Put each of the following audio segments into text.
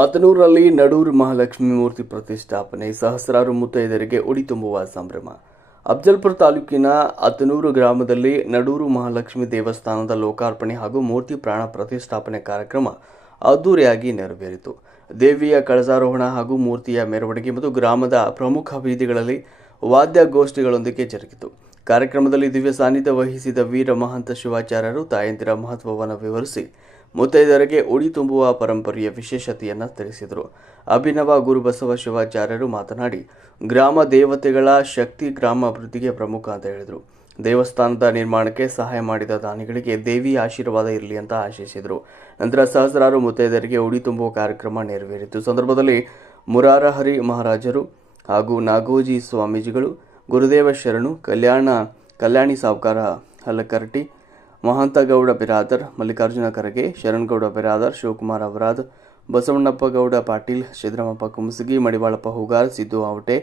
ಅತನೂರಲ್ಲಿ ನಡೂರು ಮಹಾಲಕ್ಷ್ಮಿ ಮೂರ್ತಿ ಪ್ರತಿಷ್ಠಾಪನೆ, ಸಹಸ್ರಾರು ಮುತ್ತೈದೆಯರಿಗೆ ಉಡಿ ತುಂಬುವ ಸಂಭ್ರಮ. ಅಫಜಲ್ಪುರ ತಾಲೂಕಿನ ಅತನೂರು ಗ್ರಾಮದಲ್ಲಿ ನಡೂರು ಮಹಾಲಕ್ಷ್ಮಿ ದೇವಸ್ಥಾನದ ಲೋಕಾರ್ಪಣೆ ಹಾಗೂ ಮೂರ್ತಿ ಪ್ರಾಣ ಪ್ರತಿಷ್ಠಾಪನೆ ಕಾರ್ಯಕ್ರಮ ಅದ್ದೂರಿಯಾಗಿ ನೆರವೇರಿತು. ದೇವಿಯ ಕಳಸಾರೋಹಣ ಹಾಗೂ ಮೂರ್ತಿಯ ಮೆರವಣಿಗೆ ಮತ್ತು ಗ್ರಾಮದ ಪ್ರಮುಖ ಬೀದಿಗಳಲ್ಲಿ ವಾದ್ಯಗೋಷ್ಠಿಗಳೊಂದಿಗೆ ಜರುಗಿತು. ಕಾರ್ಯಕ್ರಮದಲ್ಲಿ ದಿವ್ಯ ಸಾನ್ನಿಧ್ಯ ವಹಿಸಿದ ವೀರ ಮಹಂತ ಶಿವಾಚಾರ್ಯರು ತಾಯಂದಿರ ಮಹತ್ವವನ್ನು ವಿವರಿಸಿ ಮುತ್ತೈದೆಯರಿಗೆ ಉಡಿ ತುಂಬುವ ಪರಂಪರೆಯ ವಿಶೇಷತೆಯನ್ನು ತಿಳಿಸಿದರು. ಅಭಿನವ ಗುರುಬಸವ ಶಿವಾಚಾರ್ಯರು ಮಾತನಾಡಿ, ಗ್ರಾಮ ದೇವತೆಗಳ ಶಕ್ತಿ ಗ್ರಾಮ ಅಭಿವೃದ್ಧಿಗೆ ಪ್ರಮುಖ ಅಂತ ಹೇಳಿದರು. ದೇವಸ್ಥಾನದ ನಿರ್ಮಾಣಕ್ಕೆ ಸಹಾಯ ಮಾಡಿದ ದಾನಿಗಳಿಗೆ ದೇವಿಯ ಆಶೀರ್ವಾದ ಇರಲಿ ಅಂತ ಆಶಿಸಿದರು. ನಂತರ ಸಹಸ್ರಾರು ಮುತ್ತೈದೆಯರಿಗೆ ಉಡಿ ತುಂಬುವ ಕಾರ್ಯಕ್ರಮ ನೆರವೇರಿತು. ಸಂದರ್ಭದಲ್ಲಿ ಮುರಾರಹರಿ ಮಹಾರಾಜರು ಹಾಗೂ ನಾಗೋಜಿ ಸ್ವಾಮೀಜಿಗಳು, ಗುರುದೇವ ಶರಣು, ಕಲ್ಯಾಣಿ ಸಾವುಕಾರ ಹಲಕರ್ಟಿ, ಮಹಾಂತಗೌಡ ಬಿರಾದರ್, ಮಲ್ಲಿಕಾರ್ಜುನ ಕರಗೆ, ಶರಣಗೌಡ ಬಿರಾದರ್, ಶಿವಕುಮಾರ ಅವರಾದ್, ಬಸವಣ್ಣಪ್ಪ ಗೌಡ ಪಾಟೀಲ್, ಸಿದ್ದರಾಮಪ್ಪ ಕುಮಸಗಿ, ಮಡಿವಾಳಪ್ಪ ಹೂಗಾರ್, ಸಿದ್ದು ಆವಟೆ,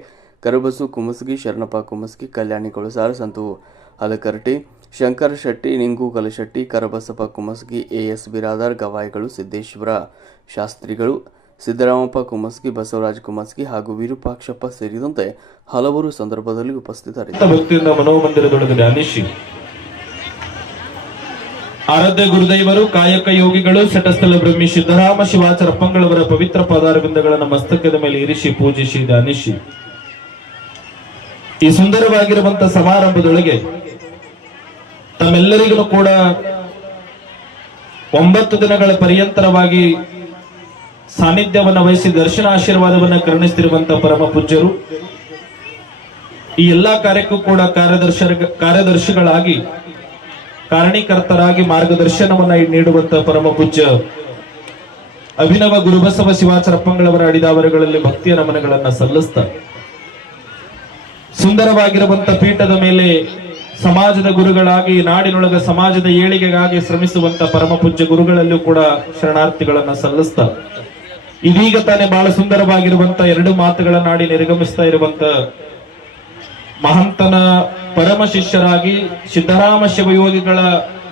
ಕರಬಸು ಕುಮಸಗಿ, ಶರಣಪ್ಪ ಕುಮಸಗಿ, ಕಲ್ಯಾಣಿ ಕೊಳಸಾರ್, ಸಂತು ಹಲಕರ್ಟಿ, ಶಂಕರ ಶೆಟ್ಟಿ, ನಿಂಗು ಕಲಶೆಟ್ಟಿ, ಕರಬಸಪ್ಪ ಕುಮಸಗಿ, ಎಎಸ್ ಬಿರಾದರ್, ಗವಾಯಿಗಳು, ಸಿದ್ದೇಶ್ವರ ಶಾಸ್ತ್ರಿಗಳು, ಸಿದ್ದರಾಮಪ್ಪ ಕುಮಸಗಿ, ಬಸವರಾಜ ಕುಮಸಗಿ ಹಾಗೂ ವಿರೂಪಾಕ್ಷಪ್ಪ ಸೇರಿದಂತೆ ಹಲವರು ಸಂದರ್ಭದಲ್ಲಿ ಉಪಸ್ಥಿತರಿದ್ದರು. ಆರಾಧ್ಯ ಗುರುದೈವರು, ಕಾಯಕ ಯೋಗಿಗಳು, ಸಟಸ್ಥಲ ಬ್ರಹ್ಮಿ ಸಿದ್ದರಾಮ ಶಿವಾಚಾರ್ಯಪ್ಪಂಗಳವರ ಪವಿತ್ರ ಪಾದಾರವಿಂದಗಳನ್ನ ಮಸ್ತಕದ ಮೇಲೆ ಇರಿಸಿ ಪೂಜಿಸಿ ಧ್ಯಾನಿಸಿ ಈ ಸುಂದರವಾಗಿರುವಂತಹ ಸಮಾರಂಭದೊಳಗೆ ತಮ್ಮೆಲ್ಲರಿಗೂ ಕೂಡ 9 ದಿನಗಳ ಪರ್ಯಂತರವಾಗಿ ಸಾನ್ನಿಧ್ಯವನ್ನ ವಹಿಸಿ ದರ್ಶನ ಆಶೀರ್ವಾದವನ್ನ ಕರುಣಿಸುತ್ತಿರುವಂತಹ ಪರಮ ಪೂಜ್ಯರು, ಈ ಎಲ್ಲಾ ಕಾರ್ಯಕ್ಕೂ ಕೂಡ ಕಾರ್ಯದರ್ಶಿಗಳಾಗಿ ಕಾರಣೀಕರ್ತರಾಗಿ ಮಾರ್ಗದರ್ಶನವನ್ನ ನೀಡುವಂತಹ ಪರಮ ಪೂಜ್ಯ ಅಭಿನವ ಗುರುಬಸವ ಶಿವಾಚಾರ್ಯಪ್ಪಂಗಳವರ ಅಡಿದಾವರಗಳಲ್ಲಿ ಭಕ್ತಿಯ ನಮನಗಳನ್ನ ಸಲ್ಲಿಸ್ತಾ ಸುಂದರವಾಗಿರುವಂತಹ ಪೀಠದ ಮೇಲೆ ಸಮಾಜದ ಗುರುಗಳಾಗಿ ನಾಡಿನೊಳಗ ಸಮಾಜದ ಏಳಿಗೆಗಾಗಿ ಶ್ರಮಿಸುವಂತ ಪರಮ ಪೂಜ್ಯ ಗುರುಗಳಲ್ಲೂ ಕೂಡ ಶರಣಾರ್ಥಿಗಳನ್ನ ಸಲ್ಲಿಸ್ತಾ ಇದೀಗ ತಾನೇ ಬಹಳ ಸುಂದರವಾಗಿರುವಂತ 2 ಮಾತುಗಳನ್ನಾಡಿ ನಿರ್ಗಮಿಸ್ತಾ ಇರುವಂತ ಮಹಂತನ ಪರಮ ಶಿಷ್ಯರಾಗಿ ಸಿದ್ದರಾಮ ಶಿವಯೋಗಿಗಳ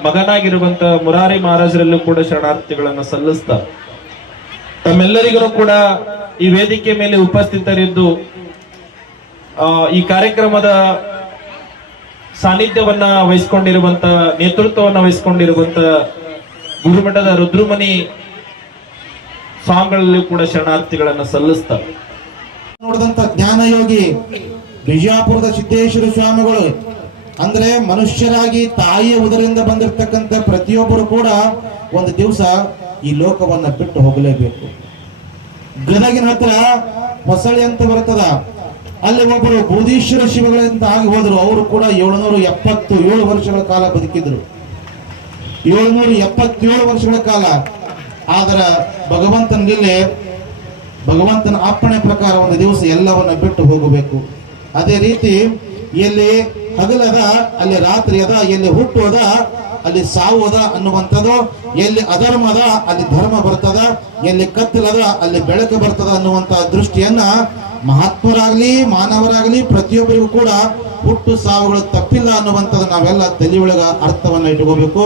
ಮಗನಾಗಿರುವಂತ ಮುರಾರಿ ಮಹಾರಾಜರಲ್ಲೂ ಕೂಡ ಶರಣಾರ್ಥಿಗಳನ್ನ ಸಲ್ಲಿಸ್ತಾ ತಮ್ಮೆಲ್ಲರಿಗೂ ಕೂಡ ಈ ವೇದಿಕೆ ಮೇಲೆ ಉಪಸ್ಥಿತರಿದ್ದು ಈ ಕಾರ್ಯಕ್ರಮದ ಸಾನ್ನಿಧ್ಯವನ್ನ ವಹಿಸಿಕೊಂಡಿರುವಂತ ನೇತೃತ್ವವನ್ನ ವಹಿಸಿಕೊಂಡಿರುವಂತ ಗುರುಮಠದ ರುದ್ರಮುನಿ ಸ್ವಾಮಿಗಳಲ್ಲೂ ಕೂಡ ಶರಣಾರ್ಥಿಗಳನ್ನ ಸಲ್ಲಿಸ್ತಾ ನೋಡಿದಂತ ಜ್ಞಾನಯೋಗಿ ಬಿಜಾಪುರದ ಸಿದ್ದೇಶ್ವರ ಸ್ವಾಮಿಗಳು ಅಂದ್ರೆ ಮನುಷ್ಯರಾಗಿ ತಾಯಿಯ ಉದರಿಂದ ಬಂದಿರತಕ್ಕಂತ ಪ್ರತಿಯೊಬ್ಬರು ಕೂಡ ಒಂದು ದಿವಸ ಈ ಲೋಕವನ್ನ ಬಿಟ್ಟು ಹೋಗಲೇಬೇಕು. ಗದಗಿನ ಹತ್ರ ಹೊಸಳಿ ಅಂತ ಬರ್ತದ, ಅಲ್ಲಿ ಒಬ್ಬರು ಬೂದೀಶ್ವರ ಶಿವಗಳಿಂದ ಆಗಿ ಹೋದ್ರು. ಅವರು ಕೂಡ 777 ವರ್ಷಗಳ ಕಾಲ ಬದುಕಿದ್ರು. 777 ವರ್ಷಗಳ ಕಾಲ. ಆದರ ಭಗವಂತನ ಅಪ್ಪಣೆ ಪ್ರಕಾರ ಒಂದು ದಿವಸ ಎಲ್ಲವನ್ನ ಬಿಟ್ಟು ಹೋಗಬೇಕು. ಅದೇ ರೀತಿ ಎಲ್ಲಿ ಹಗಲದ ಅಲ್ಲಿ ರಾತ್ರಿ ಅದ, ಎಲ್ಲಿ ಹುಟ್ಟುವುದ ಅಲ್ಲಿ ಸಾವುದ ಅನ್ನುವಂಥದ್ದು, ಎಲ್ಲಿ ಅಧರ್ಮದ ಅಲ್ಲಿ ಧರ್ಮ ಬರ್ತದ, ಎಲ್ಲಿ ಕತ್ತಲದ ಅಲ್ಲಿ ಬೆಳಕು ಬರ್ತದ ಅನ್ನುವಂತ ದೃಷ್ಟಿಯನ್ನ ಮಹಾತ್ಮರಾಗ್ಲಿ ಮಾನವರಾಗ್ಲಿ ಪ್ರತಿಯೊಬ್ಬರಿಗೂ ಕೂಡ ಹುಟ್ಟು ಸಾವುಗಳು ತಪ್ಪಿಲ್ಲ ಅನ್ನುವಂಥದ್ದು ನಾವೆಲ್ಲ ತಲೆಯೊಳಗ ಅರ್ಥವನ್ನ ಇಟ್ಕೋಬೇಕು.